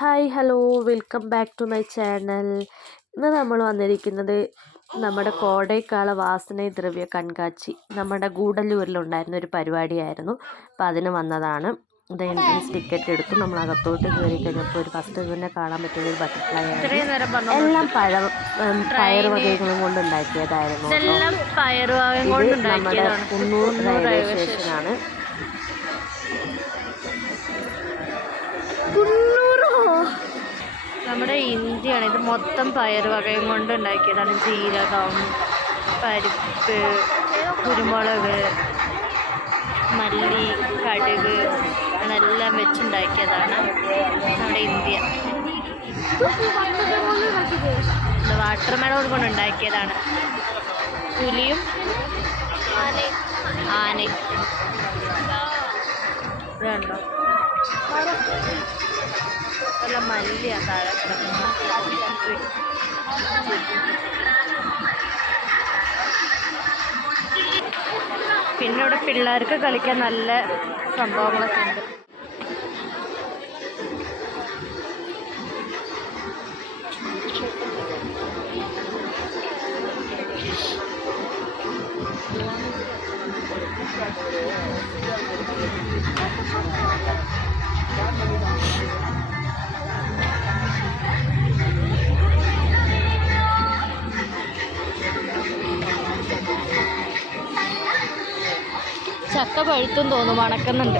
Hi hello welcome back to my channel. ഇന്ന് നമ്മൾ വന്നിരിക്കുന്നത് നമ്മുടെ കോടൈക്കാല വാസനദ്രവ്യ കൺകാഴ്ച നമ്മുടെ ഗൂഡല്ലൂരിലുണ്ടായിരുന്ന ഒരു പരിപാടിയായിരുന്നു. അപ്പോൾ അതിന് വന്നതാണ്. ഇത് എൻട്രൻസ് ടിക്കറ്റ് എടുത്തു. നമ്മൾ അകത്തോട്ട് കയറി കഴിഞ്ഞപ്പോൾ ഒരു ഫസ്റ്റ് തന്നെ കാണാൻ പറ്റുന്ന ഒരു ബട്ടർഫ്ലൈ ആയിരുന്നു. എല്ലാം പയർ വകകളും കൊണ്ട് ഉണ്ടാക്കിയതായിരുന്നു. ഇത് നമ്മുടെ കുന്നൂർ റെയിൽവേ സ്റ്റേഷനാണ്. നമ്മുടെ ഇന്ത്യയാണ്. ഇത് മൊത്തം പയർ വകയും കൊണ്ട് ഉണ്ടാക്കിയതാണ്. ജീരകം, പരിപ്പ്, കുരുമുളക്, മല്ലി, കടുക് അതെല്ലാം വെച്ചുണ്ടാക്കിയതാണ് നമ്മുടെ ഇന്ത്യ. വാട്ടർമെലോൺ കൊണ്ട് ഉണ്ടാക്കിയതാണ്. പുലിയും ആനയും ഇതുണ്ടോ നല്ല മല്ലിയാണ് താഴെ കിടക്കുന്നത്. പിന്നെ ഇവിടെ പിള്ളേർക്ക് കളിക്കാൻ നല്ല സംഭവങ്ങളൊക്കെ ഉണ്ട്. ചക്ക പഴുത്തും തോന്നും, മണക്കുന്നുണ്ട്.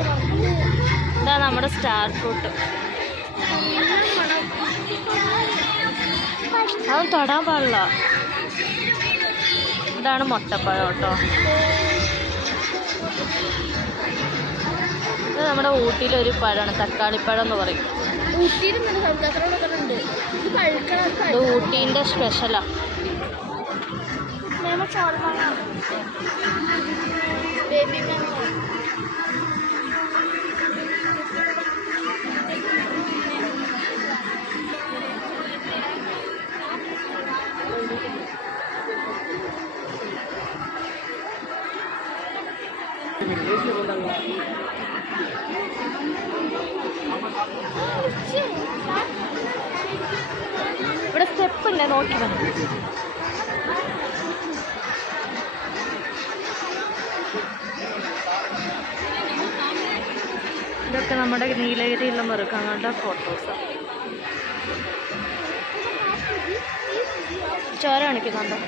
ഇതാ നമ്മുടെ സ്റ്റാർ ഫ്രൂട്ട്. അത് തൊടാൻ പാടില്ല. ഇതാണ് മുട്ടപ്പഴം കേട്ടോ. ഇത് നമ്മുടെ ഊട്ടിയിലൊരു പഴമാണ്, തക്കാളിപ്പഴം എന്ന് പറയും. ഇത് ഊട്ടീൻ്റെ സ്പെഷ്യലാണ്. ഇവിടെ സ്റ്റെപ്പ് ഉണ്ട്, നോക്കി വന്നു. ഇതൊക്കെ നമ്മുടെ നീലഗിരിയിലുള്ള മൃഗങ്ങളുടെ ഫോട്ടോസാണ്. ചോര കാണിക്കുന്നുണ്ടോ?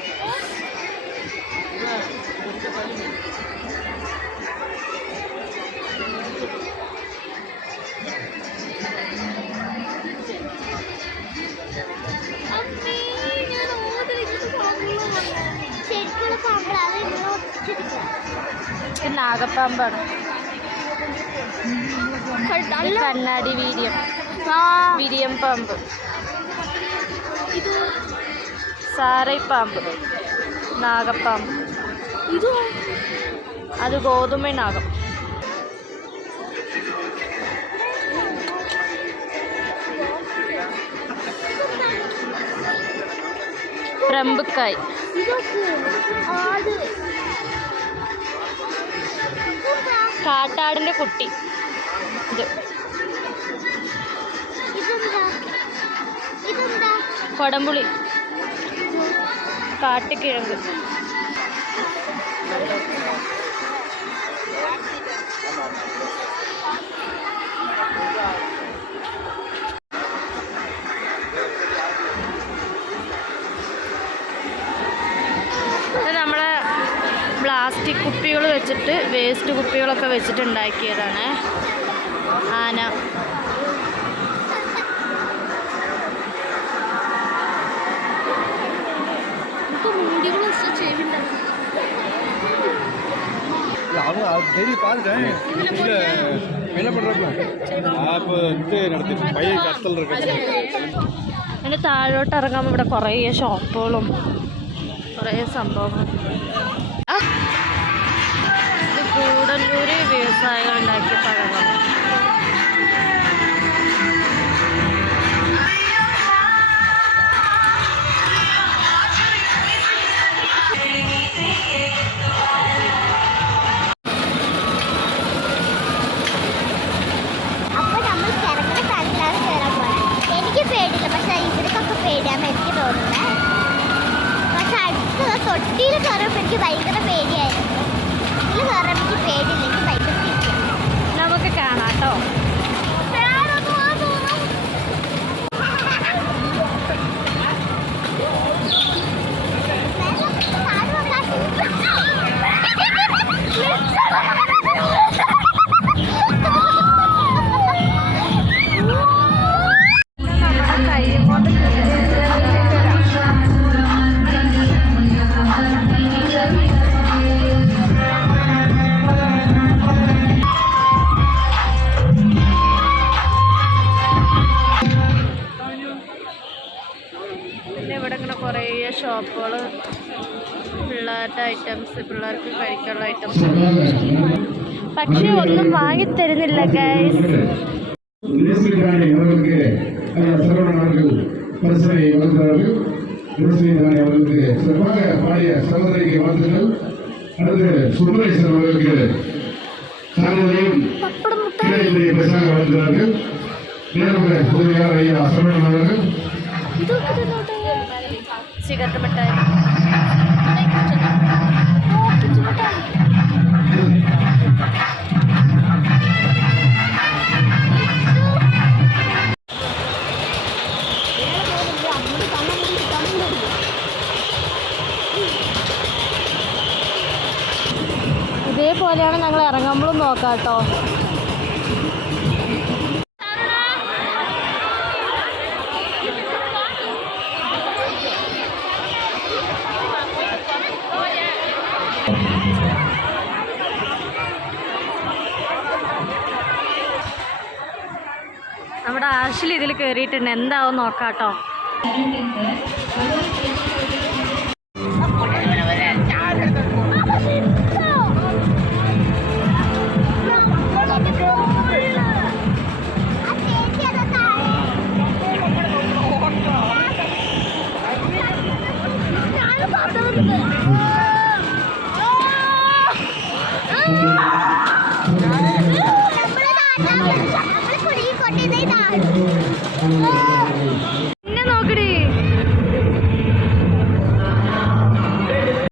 നാഗപ്പാമ്പാണ്. കണ്ണാടി വീര്യം പാമ്പ്, സാറൈപ്പാമ്പ്, നാഗപ്പാമ്പ്. അത് ഗോതമ്പ നാഗം. പ്രമ്പുക്കായ്, കാട്ടാടിൻ്റെ കുട്ടി. ഇത് കൊടംപുളി, കാട്ടുകിഴങ്ങ്. നമ്മളെ പ്ലാസ്റ്റിക് കുപ്പികൾ വെച്ചിട്ട്, വേസ്റ്റ് കുപ്പികളൊക്കെ വെച്ചിട്ട് ഉണ്ടാക്കിയതാണ് ആന. അതിൻ്റെ താഴോട്ട് ഇറങ്ങാൻ ഇവിടെ കുറേ ഷോപ്പുകളും കുറേ സംഭവങ്ങളും. ഇത് ഗൂഡല്ലൂര് വ്യവസായികൾ ഉണ്ടാക്കിയ പഴങ്ങൾ. അപ്പോൾ നമ്മൾ തൊട്ടിയിൽ കയറുമ്പോൾ എനിക്ക് ഭയങ്കര പേടിയായിരുന്നു. ഇതിൽ കയറാൻ എനിക്ക് പേടിയില്ല, എനിക്ക് ഭയങ്കര പേടിയാണ്. നമുക്ക് കാണാം കേട്ടോ. പിന്നെ ഇവിടെ ഇങ്ങനെ കുറേ ഷോപ്പുകൾ, പിള്ളേരുടെ ഐറ്റംസ്, പിള്ളേർക്ക് കഴിക്കാനുള്ള ഐറ്റംസ്. പക്ഷെ ഒന്നും വാങ്ങിത്തരുന്നില്ല ഗൈസ്. அவர்களுக்கு சரவணன் அவர்கள் பரிசனை வழங்குகிறார்கள். குருஸ்ரீதானி அவர்களுக்கு சிறப்பாக பாடிய சகோதரிக்கு வாழ்த்துக்கள். அடுத்து சுப்ரேசன் அவர்களுக்கு சான்றிதழையும் பரிசாக வழங்குகிறார்கள். நேரம் உதவியாளர் ஐயா சரவணன் அவர்கள். സിഗരറ്റ് മിഠായി. ഇതേപോലെയാണ് ഞങ്ങൾ ഇറങ്ങുമ്പോഴും നോക്കാം കേട്ടോ. നമ്മുടെ ആശിൽ ഇതിൽ കയറിയിട്ടുണ്ട്, എന്താവും നോക്കാം കേട്ടോ. നമ്മളെ കൊട്ടിയതാ